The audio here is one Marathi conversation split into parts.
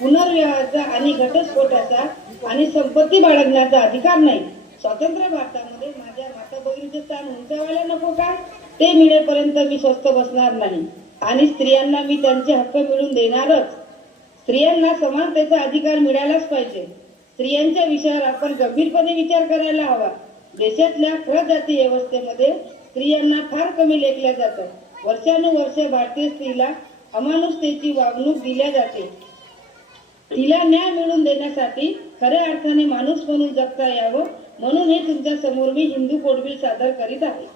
पुनर्विवाहाचा आणि घटस्फोटाचा आणि संपत्ती बाळगण्याचा अधिकार नाही. स्वातंत्र्य भारतामध्ये माझ्या माता भगिनीचे स्थान उंचावायला नको का? ते मिळेपर्यंत मी स्वस्थ बसणार नाही. आणि स्त्रियांना मी त्यांचे हक्क मिळवून देणारच. स्त्रियांना समानतेचा अधिकार मिळायलाच पाहिजे. स्त्रियांच्या विषयावर आपण गंभीरपणे विचार करायला हवा. देशातल्या प्रजाती व्यवस्थेमध्ये स्त्रियांना फार कमी लेखल्या जातं. वर्षानुवर्ष भारतीय स्त्रीला अमानुषतेची वागणूक दिल्या जाते. तिला न्याय मिळवून देण्यासाठी खऱ्या अर्थाने माणूस म्हणून जगता यावं म्हणून हे तुमच्यासमोर मी हिंदू कोडबिल सादर करीत आहे.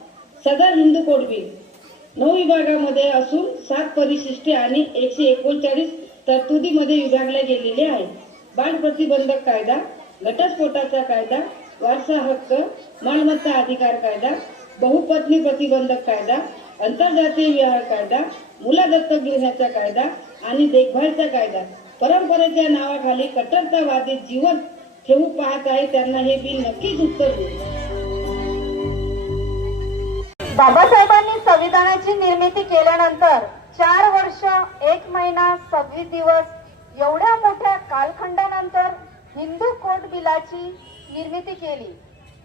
सदर हिंदू कोडबिल नऊ विभागामध्ये असून सात परिशिष्टे आणि एकशे एकोणचाळीस तरतुदीमध्ये विभागले गेलेले आहे बाल प्रतिबंधक कायदा घटस्फोटाचा कायदा वारसा हक्क मालमत्ता अधिकार कायदा बहुपत्नी प्रतिबंधक कायदा आंतरजातीय विवाह कायदा मुला दत्तक घेण्याचा कायदा आणि देखभालचा कायदा. परंपरेच्या नावाखाली कट्टरतावादी जीवन ठेवू पाहत आहे त्यांना हे बिल नक्कीच उत्तर देईल. बाबासाहेबांनी संविधानाची निर्मिती केल्यानंतर चार वर्ष एक महिना सव्वीस दिवस एवढ्या मोठ्या कालखंडानंतर हिंदू कोड बिलाची निर्मिती केली.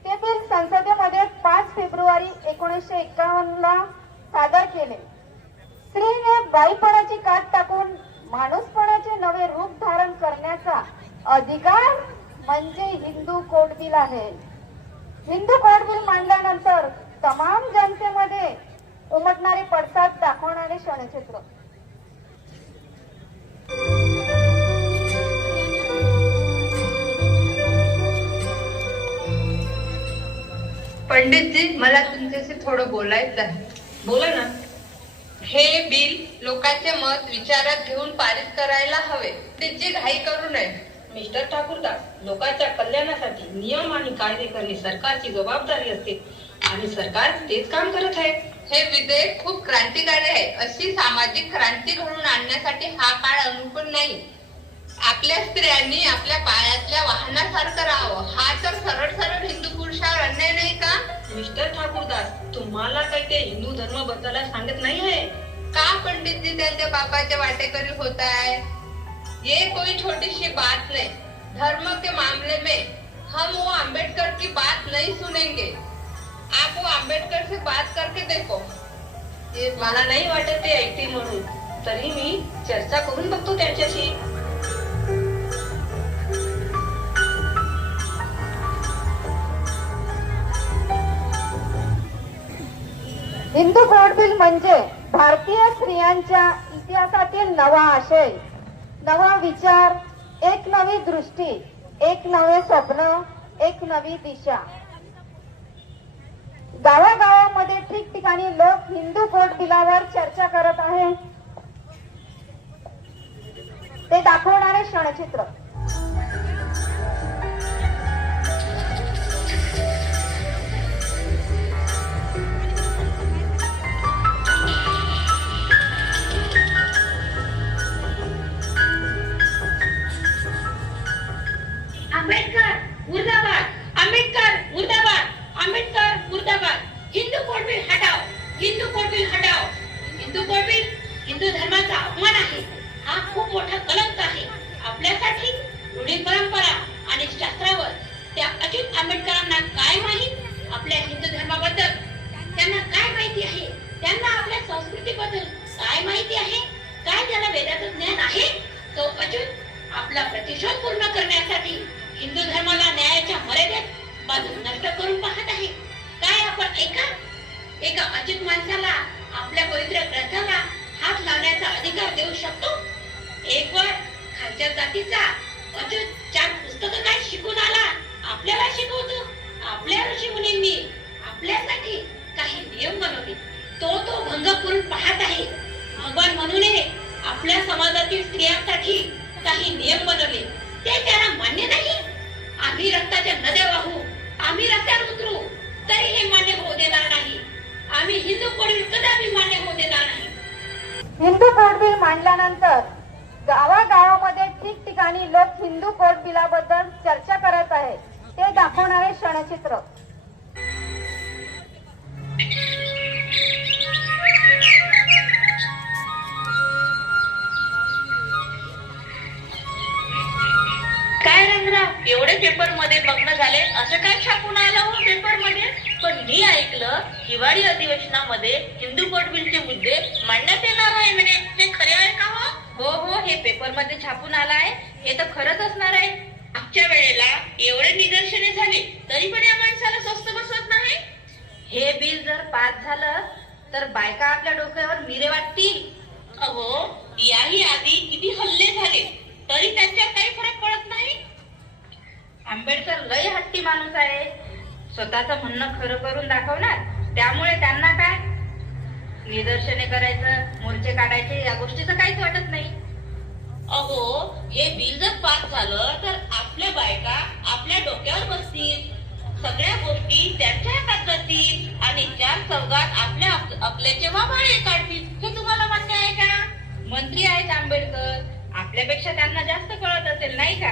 ते बिल संसदेमध्ये पाच फेब्रुवारी एकोणीसशे एक्कावन्न ला सादर केले. स्त्रीने बाईपणाची कात टाकून माणूसपणाचे नवे रूप धारण करण्याचा अधिकार म्हणजे हिंदू कोड बिल आहे. हिंदू कोड बिल मांडल्यानंतर तमाम जनतेमध्ये उमटणारे पडसाद दाखवणारे क्षणचित्र. पंडितजी मला तुमच्याशी थोडं बोलायचं आहे बोला ना. हे बिल लोकांचे मत विचारात घेऊन पारित करायला हवे. त्याची घाई करू नये. मिस्टर ठाकूरदास लोकांच्या कल्याणासाठी नियम आणि कायदे करणे सरकारची जबाबदारी असते. आणि सरकार तेच काम करत आहे. हे विधेयक खूप क्रांतिकारी आहे. अशी सामाजिक क्रांती घडून आणण्यासाठी हा काळ अनुकूल नाही. आपल्या स्त्रियांनी आपल्या पायातल्या वाहनासारखं राहावं. हा तर सरळ सरळ हिंदू पुरुषावर अन्याय नाही का? मिस्टर ठाकूरदास तुम्हाला काही ते हिंदू धर्मबद्दल सांगत नाही आहे? का पंडितजी त्यांच्या बापाचे वाटेकरी होत आहे ये कोई छोटी सी बात नहीं. धर्म के मामले में हम वो अंबेडकर की बात नहीं सुनेंगे. आप वो अंबेडकर से बात करके देखो. मला नाही वाटत ते ऐकते म्हणून. तरी मी चर्चा करून बघतो त्यांच्याशी. हिंदू गोड बिल म्हणजे भारतीय स्त्रियांच्या इतिहासातील नवा आशय नवा विचार एक नवी दृष्टी एक नवे स्वप्न एक नवी दिशा. गावागावामध्ये ठिकठिकाणी लोक हिंदू गोड बिलावर चर्चा करत आहे ते दाखवणारे क्षणचित्र. माणसाला आपल्या पवित्र ग्रंथाला हात लावण्याचा अधिकार देऊ शकतो? एक वर खालच्या जातीचा अच्युत चार पुस्तक काय शिकून आला? आपल्याला शिकवतो? आपल्या ऋषी मुनींनी आपल्यासाठी काही नियम बनवले. तो तो भंग करून पाहत आहे. भगवान म्हणून आपल्या समाजातील स्त्रियांसाठी काही नियम बनवले. ते त्याला मान्य नाही? आम्ही रक्ताच्या नद्या वाहू आम्ही रस्त्यावर उतरू तरी हे मान्य होऊ देणार नाही. आम्ही हिंदू कोणी कदापि मान्य होऊ देणार नाही. हिंदू कोड बिल मांडल्यानंतर गावागावामध्ये ठिकठिकाणी लोक हिंदू कोड बिलाबद्दल चर्चा करत आहे ते दाखवणारे क्षणचित्र. मी ऐकलं हिवाळी अधिवेशनामध्ये हिंदू कोड बिलचे मुद्दे मांडण्यात येणार आहे म्हणे. हे खरे आहे का हो? हो हो हे पेपरमध्ये छापून आलं आहे. हे तर खरंच असणार आहे. मागच्या वेळेला एवढे निदर्शने झाली तरी पण या माणसाला स्वस्त बसवत नाही? हे बिल जर पास झालं तर बायका आपल्या डोक्यावर मिरे वाटतील. अहो याही आधी किती हल्ले झाले तरी त्यांच्यात काही फरक पडत नाही. आंबेडकर लय हट्टी माणूस आहे. स्वतःच म्हणणं खरं करून दाखवणार. त्यामुळे त्यांना काय? निदर्शने करायचं मोर्चे काढायचे या गोष्टीचं काहीच वाटत नाही. अहो हे बिल जर पास झालं तर आपल्या बायका आपल्या डोक्यावर बसतील. सगळ्या गोष्टी त्यांच्या हातात जातील आणि चार चौघात आपल्या आप- आपल्याचे वाभाळे काढतील. हे तुम्हाला मान्य आहे का? मंत्री आहेत आंबेडकर. आपल्यापेक्षा त्यांना जास्त कळत असेल नाही का?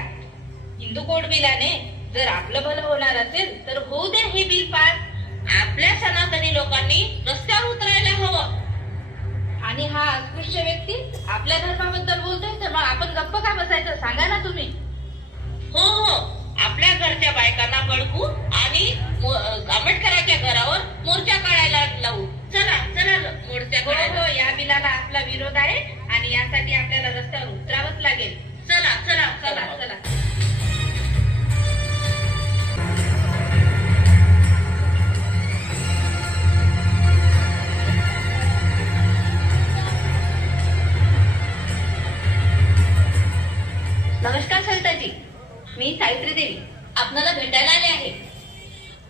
हिंदू कोड बिलाने जर आपलं भलं होणार असेल तर होऊ द्या हे बिल पास. आपल्या सनातनी लोकांनी रस्त्यावर उतरायला हवं. आणि हा अस्पृश्य व्यक्ती आपल्या धर्माबद्दल बोलतोय तर मग आपण गप्प का बसायचं? सांगा ना तुम्ही. हो हो. आपल्या घरच्या बायकांना भडकू आणि आंबेडकरांच्या घरावर मोर्चा काढायला लावू. चला चला मोर्चा हो हो या बिलाला आपला विरोध आहे आणि यासाठी आपल्याला रस्त्यावर उतरावंच लागेल. चला चला चला. मी सावित्री देवी आपणाला भेटायला आले आहे.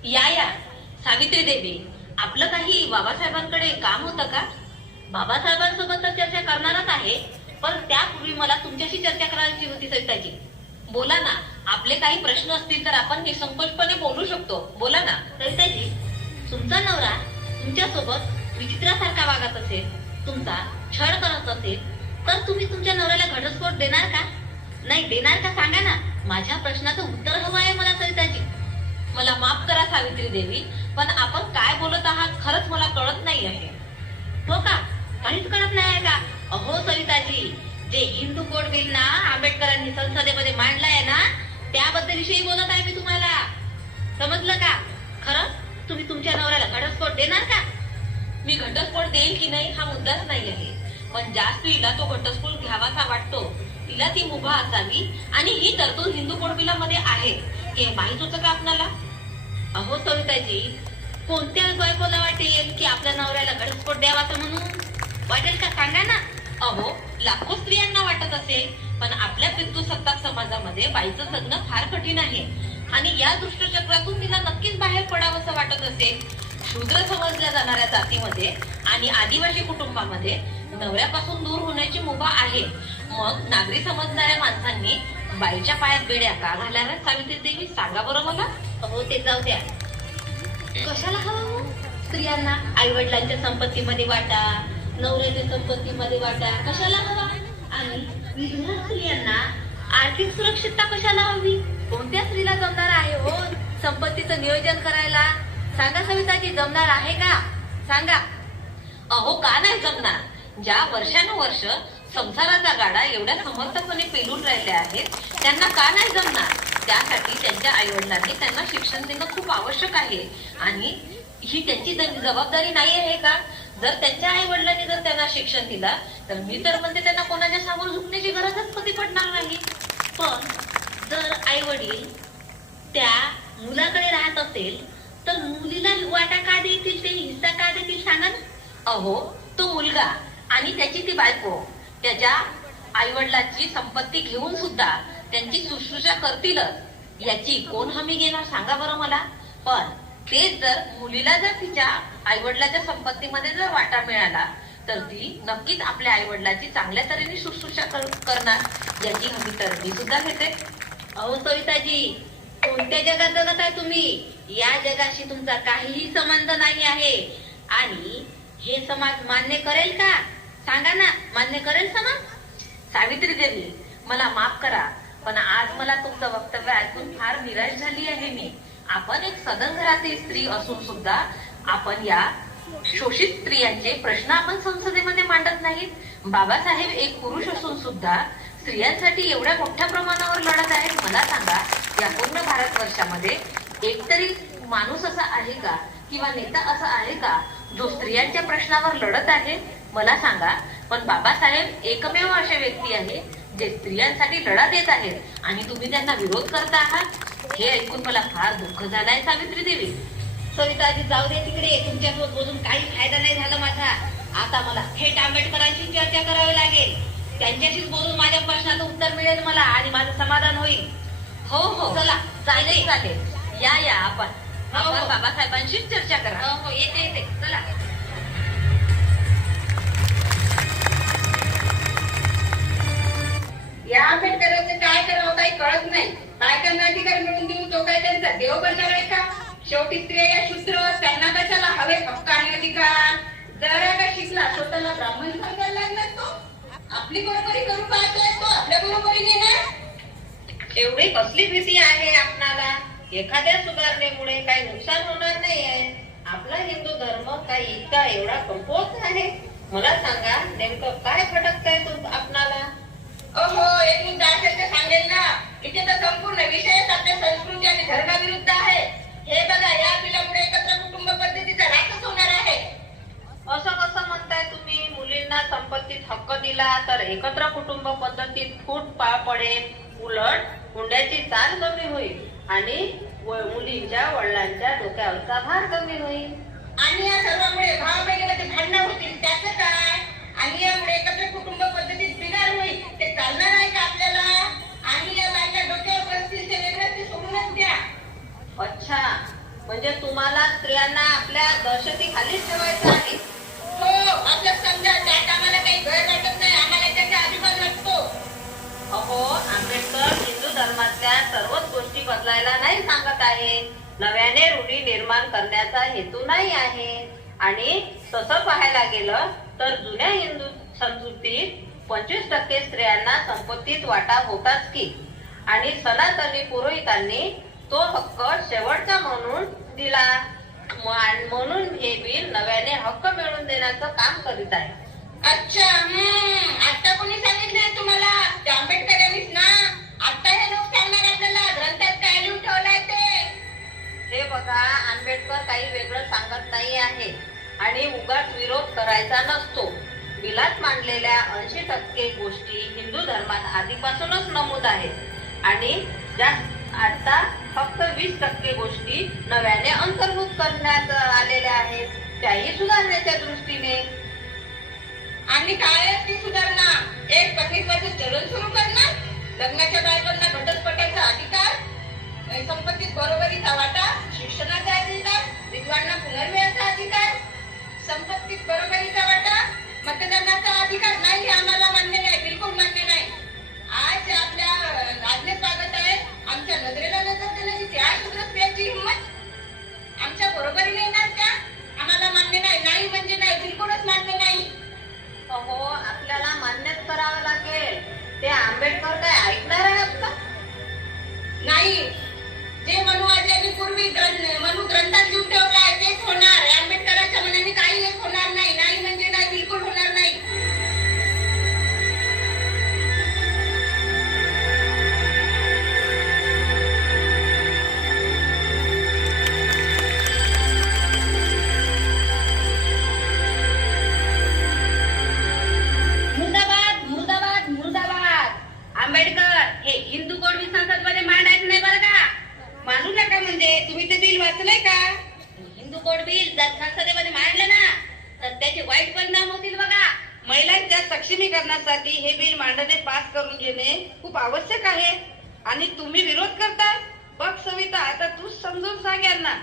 या या. सावित्री देवी आपलं काही बाबासाहेबांकडे काम होतं का? बाबासाहेबांसोबत तर चर्चा करणारच आहे पण त्यापूर्वी मला तुमच्याशी चर्चा करायची होती सविताजी. बोला ना आपले काही प्रश्न असतील तर आपण निसंकोचपणे बोलू शकतो. बोला ना. सविताजी तुमचा नवरा तुमच्यासोबत विचित्रासारखा वागत असेल तुमचा छळ करत असेल तर तुम्ही तुमच्या नवऱ्याला घटस्फोट देणार का? नाही देणार का सांगा ना? माझ्या प्रश्नाचं उत्तर हवं आहे मला सविताजी मला माफ करा सावित्री देवी पण आपण काय बोलत आहात खरंच मला कळत नाही आहे. हो का? काहीच कळत नाही आहे का? अहो सविताजी जे हिंदू कोड बिल ना आंबेडकरांनी संसदेमध्ये मांडला आहे ना त्याबद्दल विषयी बोलत आहे मी तुम्हाला. समजलं का? खरं? तुम्ही तुमच्या नवऱ्याला घटस्फोट देणार का? मी घटस्फोट देईल की नाही हा मुद्दाच नाही आहे. पण ज्या स्त्रीला तो घटस्फोट घ्यावासा वाटतो तिला ती मुभा असावी आणि ही तरतूद हिंदू कोडबिलामध्ये आहे. हे माहीत होतं का आपणाला? अहो सविताजी कोणत्या बायकोला वाटेल की आपल्या नवऱ्याला घटस्फोट द्यावाचा म्हणून? वाटेल का सांगा ना अहो लाखो स्त्रियांना वाटत असेल पण आपल्या पितृसत्ताक समाजामध्ये बाईचं जगणं फार कठीण आहे. आणि या दुष्टचक्रातून तिला नक्कीच बाहेर पडावंसं वाटत असेल शूद्र समजल्या जाणाऱ्या जातीमध्ये आणि आदिवासी कुटुंबामध्ये नवऱ्यापासून दूर होण्याची मुभा आहे. मग नागरी समजणाऱ्या माणसांनी बाईच्या पायात बेड्या का घालाव्यात सावित्री देवी? सांगा बरं मला. हो ते जाऊ द्या. कशाला हवं हो? स्त्रियांना आई वडिलांच्या संपत्तीमध्ये वाटा नवऱ्याच्या संपत्तीमध्ये वाटा कशाला हवा? आणि विधवा स्त्रियांना आर्थिक सुरक्षितता कशाला हवी? कोणत्या स्त्रीला जमणार आहे हो? संपत्तीचं नियोजन करायला. सांगा सविताजी जमणार आहे का? सांगा. अहो का नाही जमणार? ज्या वर्षानुवर्ष संसाराचा गाडा एवढ्या समर्थपणे पेलून राहिले आहेत त्यांना का नाही जमणार? त्यासाठी त्यांच्या आईवडिलांनी त्यांना शिक्षण देणं खूप आवश्यक आहे. आणि ही त्यांची ज- जबाबदारी नाही आहे का? जर त्यांच्या आई वडिलांनी जर त्यांना शिक्षण दिला तर मी तर म्हणते त्यांना कोणाच्या समोर झुकण्याची गरजच कधी पडणार नाही. पण जर आई वडील त्या मुलाकडे राहत असेल तर मुलीला वाटा का देतील? ते हिस्सा का देतील सांगा ना? अहो तो मुलगा आणि त्याची ती बायको त्याच्या आई वडिलांची संपत्ती घेऊन सुद्धा त्यांची शुश्रूषा करतीलच याची कोण हमी घेणार सांगा बरं मला. पण तेच जर मुलीला जर तिच्या आई वडिलाच्या संपत्तीमध्ये जर वाटा मिळाला तर ती नक्कीच आपल्या आईवडिलाची चांगल्या तऱ्हेने शुश्रूषा कर- करणार याची हमी तर मी सुद्धा घेते. अहो सविताजी कोणत्या जगात जगत आहे तुम्ही? या जगाशी तुमचा काहीही संबंध नाही आहे. आणि हे समाज मान्य करेल का? सांगा ना मान्य करेल समा सावित्री देवी मला माफ करा पण आज मला तुमचं वक्तव्य ऐकून फार निराश झाली आहे मी. आपण एक सदन घरातील स्त्री असून सुद्धा आपण या शोषित स्त्रियांचे प्रश्न आपण संसदेमध्ये मांडत नाहीत. बाबासाहेब एक पुरुष असून सुद्धा स्त्रियांसाठी एवढ्या मोठ्या प्रमाणावर लढत आहेत मला सांगा या पूर्ण भारतवर्षामध्ये एकतरी माणूस असा आहे का? किंवा नेता असा आहे का जो स्त्रियांच्या प्रश्नावर लढत आहे? मला सांगा पण बाबासाहेब एकमेव असे व्यक्ती आहे जे स्त्रियांसाठी लढा देत आहेत आणि तुम्ही त्यांना विरोध करता आहात? हे ऐकून मला फार दुःख झालंय सावित्री देवी. सविताजी जाऊ दे तिकडे. तुमच्यासोबत बोलून काही फायदा नाही झाला माझा. आता मला थेट आंबेडकरांशी चर्चा करावी लागेल. त्यांच्याशीच बोलून माझ्या प्रश्नाचं उत्तर मिळेल मला आणि माझं समाधान होईल. हो हो. चला, चालेल चालेल. या या आपण. हो, आपण हो. बाबासाहेबांशीच चर्चा करा. हो हो. येते येते. चला. या आंबेडकरांचं काय करावं काही कळत नाही. बायकांना अधिकार मिळून देऊन तो काय त्यांचा देव बनणार आहे का? शेवटी स्त्रिया या शूद्र त्यांना कशाला हवे? हक्क आणि अधिकार? जरा का शिकला? स्वतःला ब्राह्मण सांगायला लागणार तो? आपली बरोबरी करू पाहतोय तो? आपल्या बरोबरी घेणार एवढी कसली भीती आहे आपणाला? एखाद्या सुधारणेमुळे काही नुकसान होणार नाहीये. आपला हिंदू धर्म काही इतका एवढा कमकुवत आहे. मला सांगा नेमकं काय खटकताय तू एक मुद्दा असेल तर सांगेल ना. इथे तर संपूर्ण विषयच आपल्या संस्कृती आणि धर्माविरुद्ध आहे. हे बघा या बिलामुळे एकत्र कुटुंब पद्धतीचा राखच होणार आहे. असं कसं म्हणताय तुम्ही? मुलींना संपत्तीत हक्क दिला तर एकत्र कुटुंब पद्धतीत फूट पडेल. उलट हुंड्याची चाल कमी होईल आणि मुलींच्या वडिलांच्या डोक्यावरचा भार कमी होईल. आणि या सर्वामुळे भाव बहिणीमध्ये भांडणं होतील त्याचं काय? आणि यामुळे एकत्र कुटुंब पद्धतीत बिघाड होईल ते चालणार आहे का आपल्याला आणि या बायका डोक्यावर बसतील ते वेगळं ते सोडूनच द्या अच्छा. म्हणजे तुम्हाला स्त्रियांना आपल्या दहशतीखालीच ठेवायचं आहे? हो आपलं समजा त्यात आम्हाला काही गैर वाटत नाही. आम्हाला त्याचा अभिमान वाटतो. अहो आंबेडकर हिंदू धर्मातल्या सर्वच गोष्टी बदलायला नाही सांगत आहे. नव्याने रूढी निर्माण करण्याचा हेतू नाही आहे. आणि तसं पाहायला गेलं तर जुन्या हिंदू संस्कृतीत पंचवीस टक्के स्त्रियांना संपत्तीत वाटा होताच की. आणि सनातनी पुरोहितांनी तो हक्क शेवटचा म्हणून दिला. म्हणून हे बिल नव्याने हक्क मिळवून देण्याचं काम करीत आहे. अच्छा हम्म. आता कोणी सांगितलंय तुम्हाला? ते आंबेडकर यांनीच ना? आता हे लोक सांगणार आपल्याला ग्रंथात काय लिहून ठेवलंय ते? हे बघा आंबेडकर काही वेगळं सांगत नाही आहे आणि उगाच विरोध करायचा नसतो. बिलात मांडलेल्या ऐंशी टक्के गोष्टी हिंदू धर्मात आधीपासूनच नमूद आहेत. आणि ज्या आता फक्त वीस टक्के गोष्टी नव्याने अंतर्भूत करण्यात आलेल्या आहेत. त्याही सुधारण्याच्या दृष्टीने. आणि काय ती सुधारणा. एक पत्नीत्वाचं चलन सुरू करणार. लग्नाच्या बायकांना घटस्फोटाचा अधिकार. संपत्तीत बरोबरीचा वाटा. शिक्षणाचा अधिकार. विद्वांना पुनर्विवाहाचा अधिकार. संपत्तीत बरोबरीचा वाटा. मतदानाचा अधिकार नाही आम्हाला मान्य नाही. बिलकुल मान्य नाही. आज आपल्या अं, आमच्या नजरेला नजर देण्याची त्या सुद्धा स्त्रियांची हिंमत आमच्या बरोबरीने येणार त्या? आम्हाला मान्य नाही नाही म्हणजे नाही बिलकुलच मान्य नाही. अहो आपल्याला मान्यच करावं लागेल. ते आंबेडकर काय ऐकणार आहेत का? नाही. जे मनुवाद्यांनी पूर्वी ग्रंथ मनु ग्रंथात लिहून ठेवलं आहे तेच होणार आंबेडकरांच्या मनाने काही एक होणार नाही. हे हिंदू कोडवी संसदमध्ये मांडायचं नाही बरं का? मानू नका म्हणजे. तुम्ही ते बिल वाचलंय का? हिंदू कोड बिल जर संसदेमध्ये मांडलं ना तर त्याचे वाईट परिणाम होतील बघा. महिलांच्या सक्षमीकरणासाठी हे बिल मांडणे पास करून घेणे खूप आवश्यक आहे. आणि तुम्ही विरोध करताय? बघ सविता आता तूच समजून सांग यांना.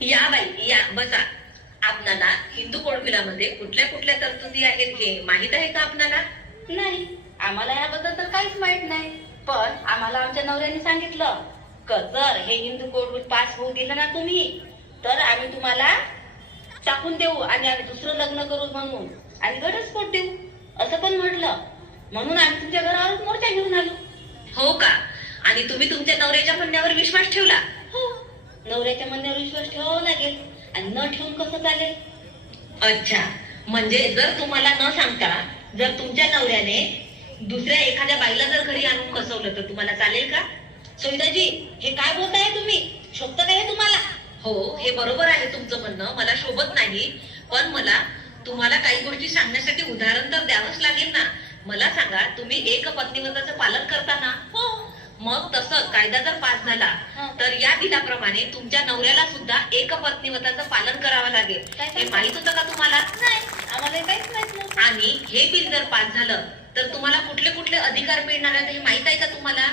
या बाई या बसा. आपणाला हिंदू कोडबिलामध्ये कुठल्या कुठल्या तरतुदी आहेत हे माहीत आहे का आपणाला नाही. आम्हाला याबद्दल तर काहीच माहीत नाही. पण आम्हाला आमच्या नवऱ्याने सांगितलं क जर हे हिंदू कोड पास होऊ दिलं ना तुम्ही तर आम्ही तुम्हाला टाकून देऊ आणि आम्ही दुसरं लग्न करू म्हणून आणि घटस्फोट देऊ. असं पण म्हटलं. म्हणून आम्ही तुमच्या घरावर मोर्चा घेऊन आलो. हो का? आणि तुम्ही तुमच्या नवऱ्याच्या म्हणण्यावर विश्वास ठेवला? हो. नवऱ्याच्या म्हणण्यावर विश्वास ठेवावा लागेल आणि न ठेवून कसं चालेल? अच्छा. म्हणजे जर तुम्हाला न सांगता जर तुमच्या नवऱ्याने दुसऱ्या एखाद्या बाईला जर घरी आणून फसवलं तर तुम्हाला चालेल का? सविताजी हे काय बोलताय तुम्ही? शोभत काय हे तुम्हाला? हो हे बरोबर आहे तुमचं म्हणणं. मला शोभत नाही पण मला तुम्हाला काही गोष्टी सांगण्यासाठी उदाहरण तर द्यावंच लागेल ना. मला सांगा तुम्ही एक पत्नीव्रताचं पालन करता ना? हो. मग तसं कायदा जर पास झाला तर या बिलाप्रमाणे तुमच्या नवऱ्याला सुद्धा एक पत्नीव्रताचं पालन करावं लागेल. हे माहीत होतं का तुम्हाला? नाही आम्हाला काहीच माहीत नाही आणि हे बिल जर पास झालं तर तुम्हाला कुठले कुठले अधिकार मिळणार आहेत हे माहीत आहे का तुम्हाला?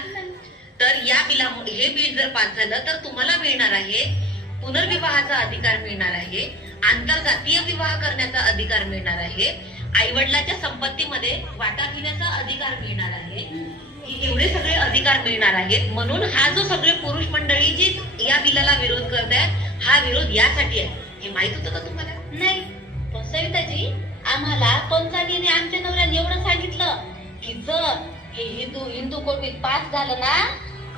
तर या बिलामुळे हे बिल जर पास झालं तर तुम्हाला मिळणार आहे पुनर्विवाहाचा अधिकार मिळणार आहे आंतरजातीय विवाह करण्याचा अधिकार मिळणार आहे आई वडिलांच्या संपत्तीमध्ये वाटा घेण्याचा अधिकार मिळणार आहे. हे एवढे सगळे अधिकार मिळणार आहेत. म्हणून हा जो सगळे पुरुष मंडळी जी या बिलाला विरोध करत आहेत हा विरोध यासाठी आहे. हे माहीत होतं का तुम्हाला? नाही. सविताजी आम्हाला पंचालीने आमच्या नवऱ्याने एवढं सांगितलं की जर हे हिंदू हिंदू कोटीत पास झालं ना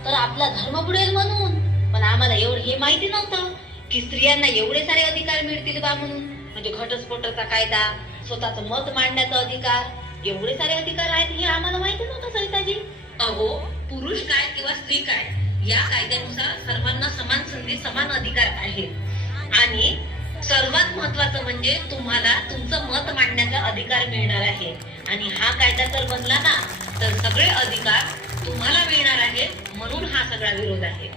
तर आपला धर्म बुडेल म्हणून. पण आम्हाला एवढं हे माहिती नव्हतं की स्त्रियांना एवढे सारे अधिकार मिळतील बा म्हणून. म्हणजे घटस्फोटाचा कायदा स्वतःचं मत मांडण्याचा अधिकार एवढे सारे अधिकार आहेत हे आम्हाला माहिती नव्हतं सविताजी. अहो पुरुष काय किंवा स्त्री काय या कायद्यानुसार सर्वांना समान संधी समान अधिकार आहेत. आणि सर्वात महत्वाचं म्हणजे तुम्हाला तुमचं मत मांडण्याचा अधिकार मिळणार आहे. आणि हा कायदा जर बनला ना तर सगळे अधिकार तुम्हाला मिळणार आहेत म्हणून हा सगळा विरोध आहे.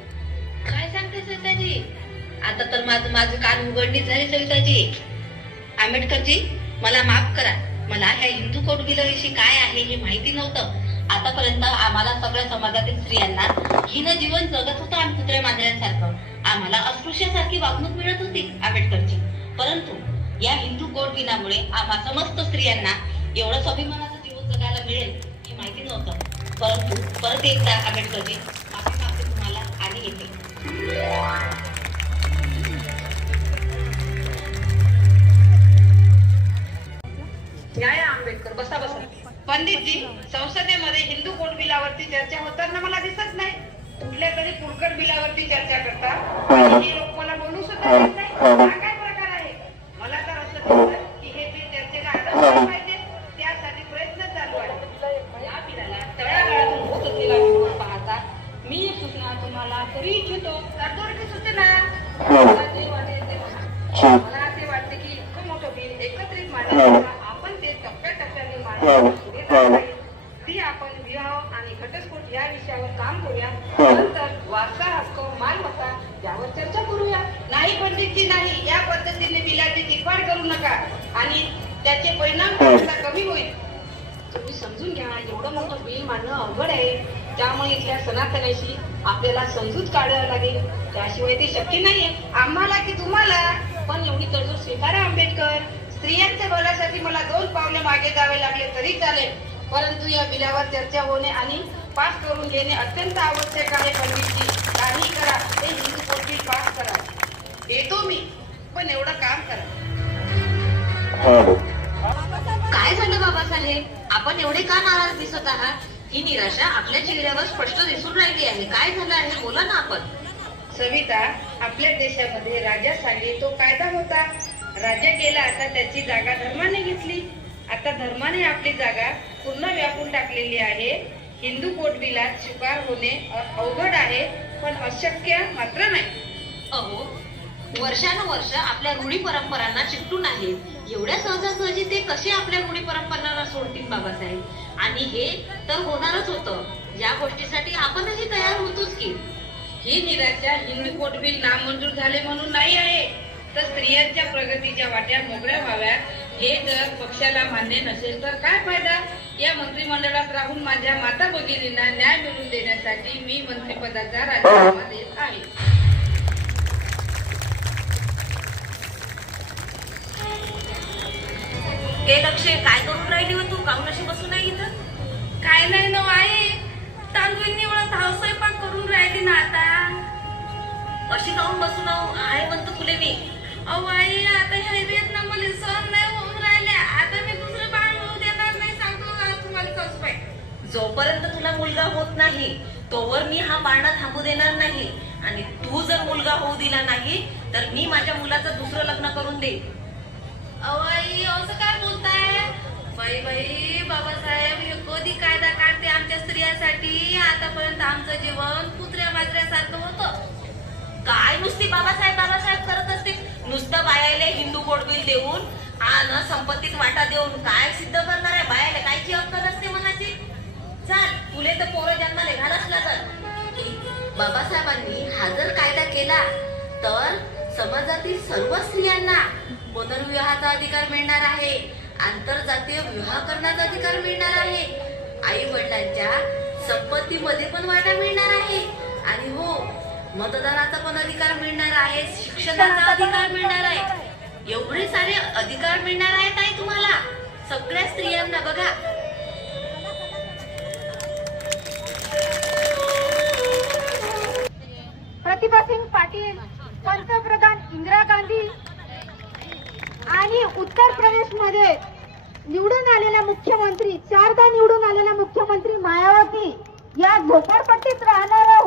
काय सांगते सविताजी? आता तर माझं माझं कान उघडणी झाली सविताजी. आंबेडकरजी मला माफ करा. मला ह्या हिंदू कोडविलविषयी काय आहे हे माहिती नव्हतं. आतापर्यंत आम्हाला सगळ्या समाजातील स्त्रियांना हिन जीवन जगत होतं आम्ही कुत्रे मांजऱ्यांसारखं आम्हाला अस्पृश्यासारखी वागणूक मिळत होती आंबेडकरची. परंतु या हिंदू गोड दिनामुळे आम्हा समस्त स्त्रियांना एवढं स्वाभिमानाचा दिवस जगायला मिळेल हे माहिती नव्हतं. परंतु परत एकदा आंबेडकरजी माफी मागते तुम्हाला आणि येते न्याय आंबेडकर बसा बसा. पंडितजी संसदेमध्ये हिंदू कोट बिलावरती चर्चा होताना मला दिसत नाही. कुठल्या तरी कुडकट बिलावरती चर्चा करता. हे. लोक मला बोलू सुद्धा हा. काय प्रकार आहे? मला तर असं दिसतं की हे बिल चर्चेला आलं नाही पाहिजे त्यासाठी प्रयत्न चालू आहे. या बिलाला तळागाळातून होत असलेला विरोध पाहता मी सूचना तुम्हाला करू इच्छितो. तडजोडीची सूचना मला जे वाटेल ते म्हणा. मला असे वाटते की इतकं मोठं बिल एकत्रित मांडण्यापेक्षा आपण ते टप्प्याटप्प्याने मांडण्याला पुढे जायला पाहिजे. ती आपण विवाह आणि घटस्फोट या विषयावर काम करूया नंतर वारसा हक्क मालमत्ता यावर चर्चा करूया नाही पंडितजी नाही या पद्धतीने बिलाची चिटवाड करू नका आणि त्याचे परिणाम थोडासा कमी होईल तुम्ही समजून घ्या एवढं मोठं बिल मांडणं अवघड आहे त्यामुळे इथल्या सनातनाशी आपल्याला समजूत काढावं लागेल त्याशिवाय ते शक्य नाहीये. आम्हाला की तुम्हाला? पण एवढी तडजोड स्वीकारा आंबेडकर. स्त्रियांच्या बलासाठी मला दोन पावले मागे जावे लागले तरी चालेल. परंतु या बिलावर चर्चा होणे आणि पास करून घेणे अत्यंत आवश्यक आहे पंडितजी. काही करा. ते हिंदू बिल पास करा. येतो मी पण एवढं काम करा. काय झालं बाबासाहेब? आपण एवढे का नाराज दिसत आहात? ही निराशा आपल्या चेहऱ्यावर स्पष्ट दिसून राहिली आहे. काय झालं आहे? बोला ना आपण. सविता आपल्या देशामध्ये राजा राजासाठी तो कायदा होता. राजा गेला आता त्याची जागा धर्माने घेतली. आता धर्माने आपली जागा पूर्ण व्यापून टाकलेली आहे. हिंदू पोटबिला शिकार होणे अवघड आहे पण अशक्य मात्र नाही. अहो वर्षानुवर्ष आपल्या रूढी परंपरांना चिकटून आहेत एवढ्या सहजासहजी ते कसे आपल्या रूढी परंपरांना सोडतील बाबासाहेब? आणि हे तर होणारच होतं. या गोष्टीसाठी आपणही तयार होतोच की. ही निराशा हिंदू कोट बिल नामंजूर झाले म्हणून नाही आहे. तर स्त्रियांच्या प्रगतीच्या वाट्या मोकळ्या व्हाव्यात. हे जर पक्षाला मान्य नसेल तर काय फायदा? या मंत्रिमंडळात राहून माझ्या माता भगिनींना न्याय मिळवून देण्यासाठी मी मंत्रिपदाचा राजीनामा देत आहे. हे लक्ष काय करून राहिली हो तू? काऊन अशी बसून नाही इथं? काय नाही ना आई तांदूळ मला धाव स्वयंपाक करून राहिली ना आता. अशी काऊन बसून आहो? म्हणतो तुले मी. अहो आई आता ह्या वेळेत ना मला सहन नाही होऊन राहिल्या आता मी दुसरं बाळ होऊ देणार नाही सांगतो तुम्हाला पाहिजे जोपर्यंत तुला मुलगा होत नाही तोवर मी हा पाळणा थांबू देणार नाही. आणि तू जर मुलगा होऊ दिला नाही तर मी माझ्या मुलाचं दुसरं लग्न करून देईन. अहो आई असं काय बोलताय? बाई बाई बाबासाहेब हे कधी कायदा काढते आमच्या स्त्रियांसाठी? आतापर्यंत आमचं जीवन कुत्र्या बाजऱ्यासारखं होतं. काय नुसती बाबासाहेब बाबासाहेब करत असते? नुसतं बायाले हिंदू गोडबिल देऊन आन संपत्तीत वाटा देऊन काय सिद्ध करणार आहे? बायाला कायची अक्कल असते मनाची. चाल तुले तर पोरं जन्माला घालाच लागल बाबासाहेबांनी हा जर कायदा केला तर समाजातील सर्व स्त्रियांना पुनर्विवाहाचा अधिकार मिळणार आहे. आंतरजातीय विवाह करण्याचा अधिकार मिळणार आहे. आई वडिलांच्या संपत्तीमध्ये पण वाटा मिळणार आहे. आणि हो मतदानाचा पण अधिकार मिळणार आहे. शिक्षणाचा अधिकार मिळणार आहे. एवढे सारे अधिकार मिळणार आहेत आई तुम्हाला. सगळ्या स्त्रियांना बघा. प्रतिभा सिंग पाटील पंतप्रधान इंदिरा गांधी आणि उत्तर प्रदेशमध्ये निवडून आलेल्या मुख्यमंत्री चारदा निवडून आलेल्या मुख्यमंत्री मायावती या झोपडपट्टीत राहणाऱ्या